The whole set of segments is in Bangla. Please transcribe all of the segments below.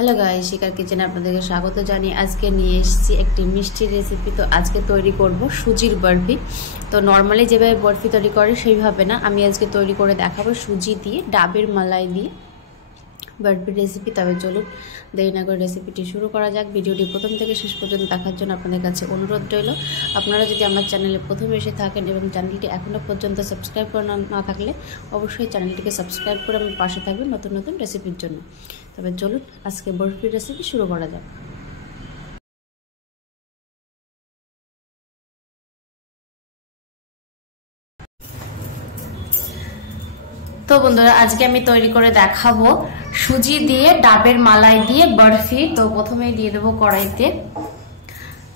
हेलो गाइस शिकार किचेने आपनादेरके स्वागत जानिए आज के निये एसेछि एकटी मिष्टि रेसिपि। तो आज के तैरी करब सुजिर बर्फी। तो नर्माली जेभाবে बर्फी तैरी करे सेइभाবে ना आमी आज के तैरी करे देखाबो सुजी दिए डाबेर मालाई दिए बर्फी रेसिपि। तबे चलुन देरी ना करे रेसिपिटी शुरू करा जाक। भिडियोटी प्रथम थेके शेष पर्यन्त देखार जोन्नो आपनादेर काछे अनुरोध रइलो। आपनारा जोदि आमार चैनेले प्रथम एसे थाकेन एबं चैनेलटी एखोनो पर्यन्त साबस्क्राइब करा ना थाकले अवश्यई चैनेलटिके साबस्क्राइब करे आमार पाशे थाकबेन नतुन नतुन रेसिपिर जोन्नो। तबे चलुन आजके बर्फी रेसिपि शुरू करा जाक। तो बंधुरा आज के आमी तैरी करे देखाबो सुजी दिए डाबेर मालाई दिए बर्फी। तो प्रथमेई दिए देबो कड़ाईते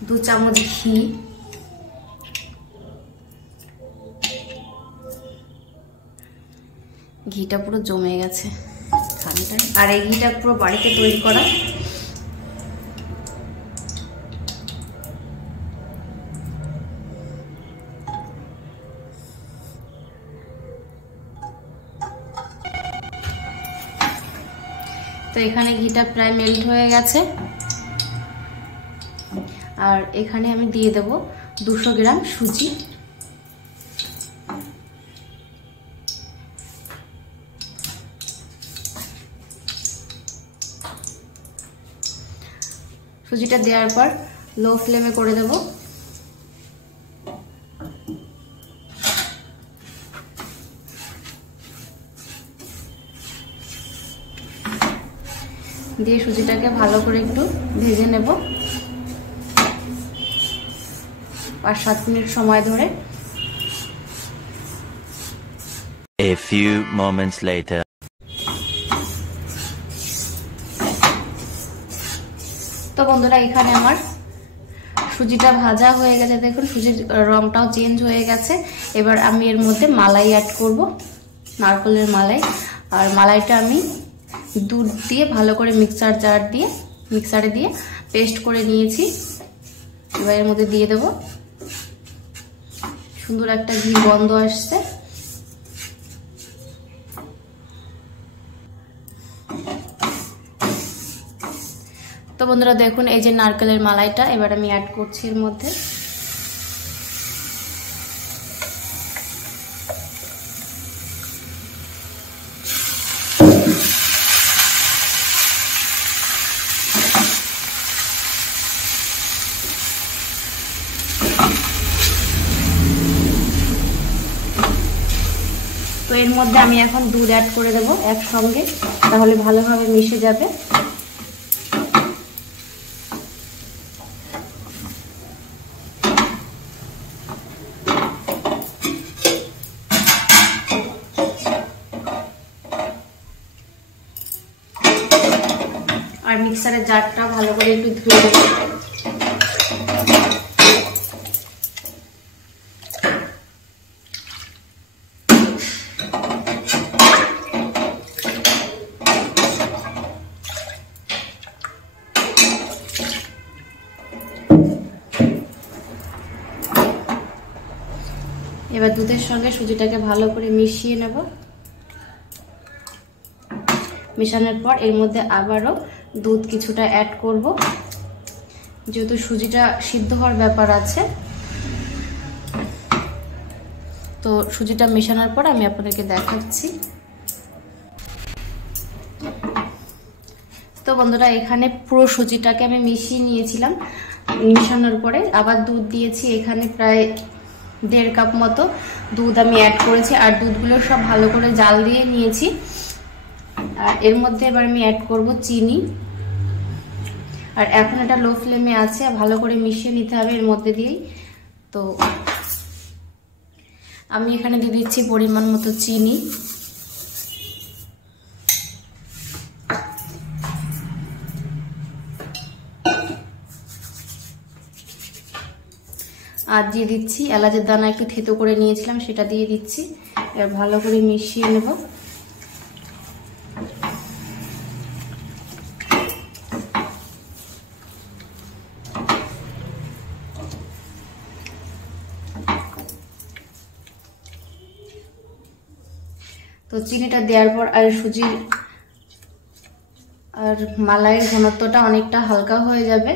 2 चामच घी, घीटा पुरो जमे गेছে আর এই ঘিটা পুরো বাড়িতে তৈরি করা। তো এখানে ঘিটা প্রায় মেল্ট হয়ে গেছে আর এখানে আমি দিয়ে দেব 200 গ্রাম সুজি। সুজিটা দেওয়ার পর লো ফ্লেমে করে দেব। দিয়ে সুজিটাকে ভালো করে একটু ভেজে নেব 5-7 মিনিট সময় ধরে। A few moments later. তো বন্ধুরা এখানে আমার সুজিটা ভাজা হয়ে গেছে, দেখুন সুজির রংটাও চেঞ্জ হয়ে গেছে। এবার আমি এর মধ্যে মালাই অ্যাড করব, নারকেলের মালাই। আর মালাইটা আমি দুধ দিয়ে ভালো করে মিক্সারে দিয়ে পেস্ট করে নিয়েছি। এবার এর মধ্যে দিয়ে দেব, সুন্দর একটা ঘি গন্ধ আসছে। তো বন্ধুরা দেখুন এই যে নারকেলের মালাইটা এবার আমি অ্যাড করছি এর মধ্যে। তো এর মধ্যে আমি এখন দুধ অ্যাড করে দেব একসঙ্গে, তাহলে ভালোভাবে মিশে যাবে। আর মিক্সারের জারটা ভালো করে একটু ধুয়ে দেব। এবার দুধের সঙ্গে সুজিটাকে ভালো করে মিশিয়ে নেব। মেশানোর পর এর মধ্যে আবারও দুধ কিছুটা অ্যাড করব, যেহেতু সুজিটা সিদ্ধ হওয়ার ব্যাপার আছে। তো সুজিটা মেশানোর পর আমি আপনাদেরকে দেখাচ্ছি। তো বন্ধুরা এখানে পুরো সুজিটাকে আমি মিশিয়ে নিয়েছিলাম। মিশানোর পরে আবার দুধ দিয়েছি, এখানে প্রায় 1.5 কাপ মতো দুধ আমি অ্যাড করেছি। আর দুধগুলো সব ভালো করে জাল দিয়ে নিয়েছি। আর এর মধ্যে এবার আমি অ্যাড করব চিনি। আর এখন এটা লো ফ্লেমে আছে, ভালো করে মিশিয়ে নিতে হবে এর মধ্যে দিয়েই। তো আমি এখানে দিয়ে দিচ্ছি পরিমাণ মতো চিনি। আর দিয়ে দিচ্ছি এলাচের দানা একটু থেতো করে নিয়েছিলাম, সেটা দিয়ে দিচ্ছি। এবার ভালো করে মিশিয়ে নেব। তো চিনিটা দেওয়ার পর আর সুজির আর আর মালাইয়ের ঘনত্বটা অনেকটা হালকা হয়ে যাবে।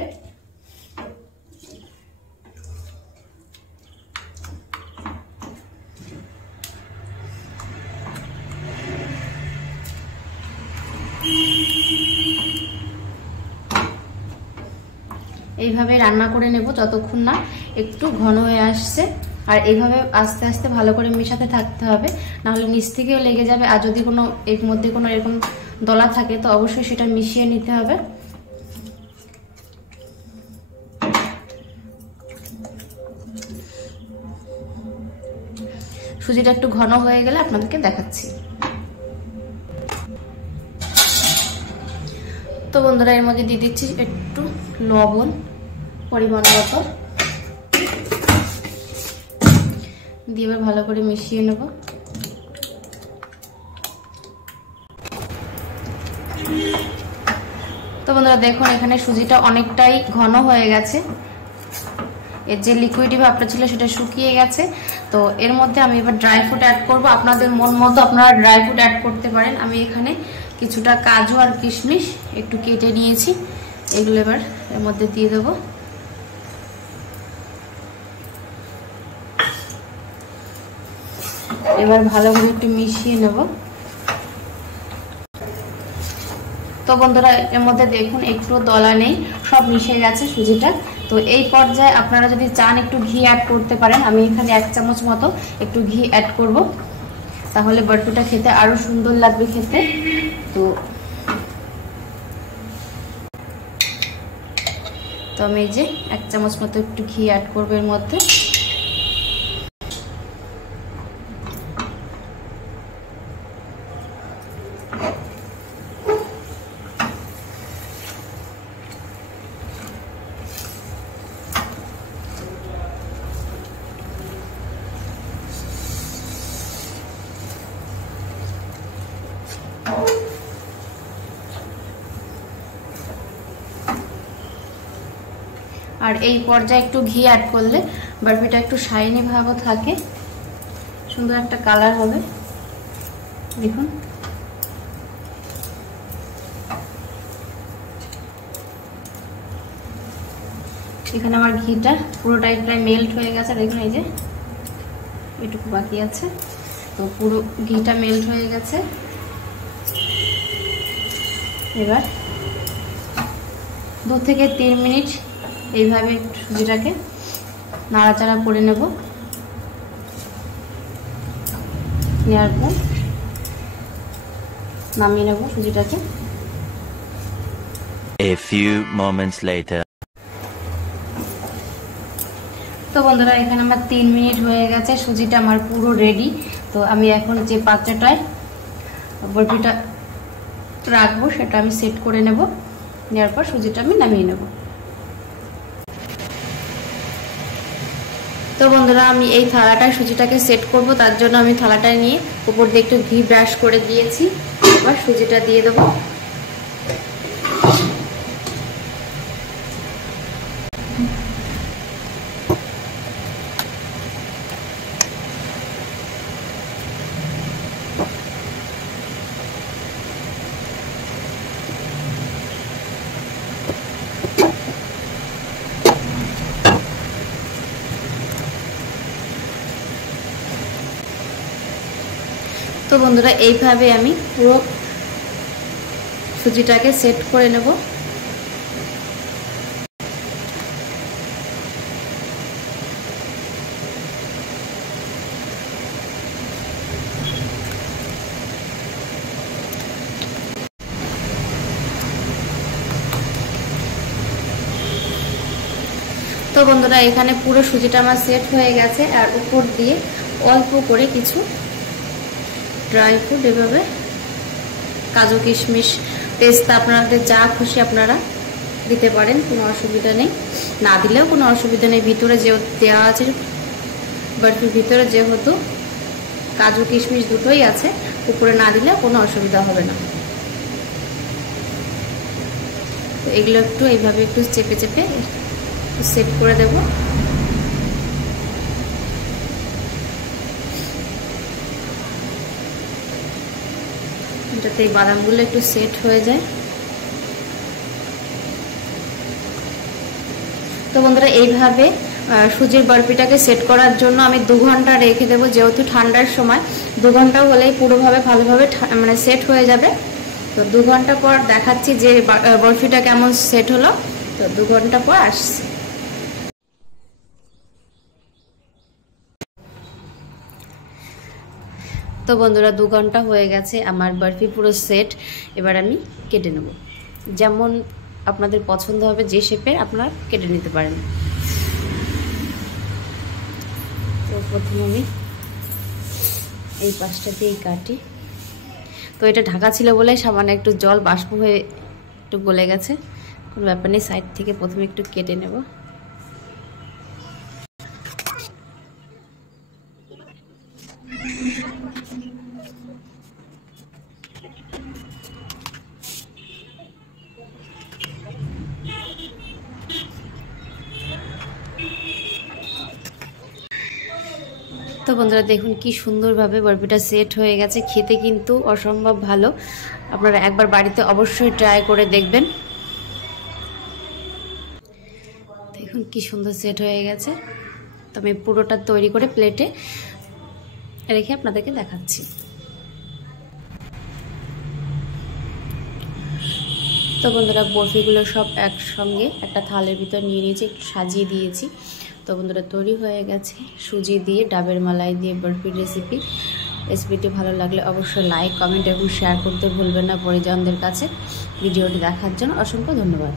এইভাবে রান্না করে নেব যতক্ষণ না একটু ঘন হয়ে আসছে। আর এইভাবে আস্তে আস্তে ভালো করে মেশাতে থাকতে হবে, নাহলে নিচ থেকেও লেগে যাবে। আর যদি কোনো এর মধ্যে কোনো এরকম দলা থাকে তো অবশ্যই সেটা মিশিয়ে নিতে হবে। সুজিটা একটু ঘন হয়ে গেলে আপনাদেরকে দেখাচ্ছি। তো বন্ধুরা, এর মধ্যে দিয়ে দিচ্ছি একটু লবণ পরিমাণ মতো, দিয়ে এবার ভালো করে মিশিয়ে নেব। তো বন্ধুরা দেখুন, এখানে সুজিটা অনেকটাই ঘন হয়ে গেছে, এর যে লিকুইড ভাবটা ছিল সেটা শুকিয়ে গেছে। তো এর মধ্যে আমি এবার ড্রাই ফ্রুট অ্যাড করব। আপনাদের মন মতো আপনারা ড্রাই ফ্রুট অ্যাড করতে পারেন। আমি এখানে কিছুটা কাজু আর কিশমিশ একটু কেটে নিয়েছি, এগুলো এবার এর মধ্যে দিয়ে দেবো। এবার ভালো করে একটু মিশিয়ে নেব। তো বন্ধুরা, এর মধ্যে দেখুন একটু দলা নেই, সব মিশে গেছে সুজিটা। তো এই পর্যায়ে আপনারা যদি চান একটু ঘি অ্যাড করতে পারেন। আমি এখানে 1 চামচ মতো একটু ঘি অ্যাড করব, তাহলে বরফিটা খেতে আরো সুন্দর লাগবে খেতে। তো আমি এই যে 1 চামচ মতো একটু ঘি অ্যাড করবো এর মধ্যে। আর এই পর্যায়ে একটু ঘি অ্যাড করলে বরফিটা একটু শাইনি ভাবও থাকে, সুন্দর একটা কালার হবে। দেখুন, এখানে আমার ঘিটা পুরোটাই প্রায় মেল্ট হয়ে গেছে। দেখুন এই যে এটুকু বাকি আছে, তো পুরো ঘিটা মেল্ট হয়ে গেছে। এবার 2 থেকে 3 মিনিট এইভাবে সুজিটাকে নাড়াচাড়া করে নেব। নেওয়ার পর নামিয়ে নেব সুজিটাকে। A few moments later. তো বন্ধুরা, এখানে আমার 3 মিনিট হয়ে গেছে, সুজিটা আমার পুরো রেডি। তো আমি এখন যে পাত্রটায় বরফিটা রাখবো সেটা আমি সেট করে নেব। নেওয়ার পর সুজিটা আমি নামিয়ে নেব। তো বন্ধুরা, আমি এই থালাটায় সুজিটাকে সেট করব, তার জন্য আমি থালাটা নিয়ে উপর দিয়ে একটু ঘি ব্রাশ করে দিয়েছি। এবার সুজিটা দিয়ে দেবো। তো বন্ধুরা, এইভাবে আমি পুরো সুজিটাকে সেট করে নেব। তো বন্ধুরা, এখানে পুরো সুজিটা আমার সেট হয়ে গেছে। আর উপর দিয়ে অল্প করে কিছু ড্রাই ফ্রুট, এভাবে কাজু কিশমিশ পেস্তা আপনাদের যা খুশি আপনারা দিতে পারেন, কোনো অসুবিধা নেই। না দিলেও কোনো অসুবিধা নেই, ভিতরে যে দেওয়া আছে বরফির ভিতরে যেহেতু কাজু কিশমিশ দুটোই আছে, উপরে না দিলে কোনো অসুবিধা হবে না। তো এগুলো একটু এইভাবে একটু চেপে চেপে সেট করে দেব। যাতে এই বাদামগুলো একটু সেট হয়ে যায়। তো বন্ধুরা এইভাবে সুজির বরফিটাকে সেট করার জন্য আমি 2 ঘন্টা রেখে দেবো, যেহেতু ঠান্ডার সময় 2 ঘন্টা হলেই পুরোভাবে ভালোভাবে মানে সেট হয়ে যাবে। তো 2 ঘন্টা পর দেখাচ্ছি যে বরফিটা কেমন সেট হলো। তো 2 ঘন্টা পর আসছি। তো বন্ধুরা 2 ঘন্টা হয়ে গেছে, আমার বরফি পুরো সেট। এবার আমি কেটে নেব, যেমন আপনাদের পছন্দ হবে যে শেপের আপনারা কেটে নিতে পারেন। তো প্রথমে আমি এই পাশটা দিয়েই কাটি। তো এটা ঢাকা ছিল বলে সামান্য একটু জল বাষ্প হয়ে একটু গলে গেছে, কোনো ব্যাপার নেই। সাইড থেকে প্রথমে একটু কেটে নেব। তো বন্ধুরা দেখুন কি সুন্দরভাবে বরফিটা সেট হয়ে গেছে, খেতে কিন্তু অসম্ভব ভালো। আপনারা একবার বাড়িতে অবশ্যই ট্রাই করে দেখবেন। দেখুন কি সুন্দর সেট হয়ে গেছে। তো আমি পুরোটা তৈরি করে প্লেটে রেখে আপনাদেরকে দেখাচ্ছি। তো বন্ধুরা বরফিগুলো সব একসঙ্গে একটা থালের ভিতর নিয়ে নিয়েছি, একটু সাজিয়ে দিয়েছি। তো বন্ধুরা তৈরি হয়ে গেছে সুজি দিয়ে ডাবের মালাই দিয়ে বরফির রেসিপিটি ভালো লাগলে অবশ্যই লাইক, কমেন্ট এবং শেয়ার করতে ভুলবেন না পরিজনদের কাছে। ভিডিওটি দেখার জন্য অসংখ্য ধন্যবাদ।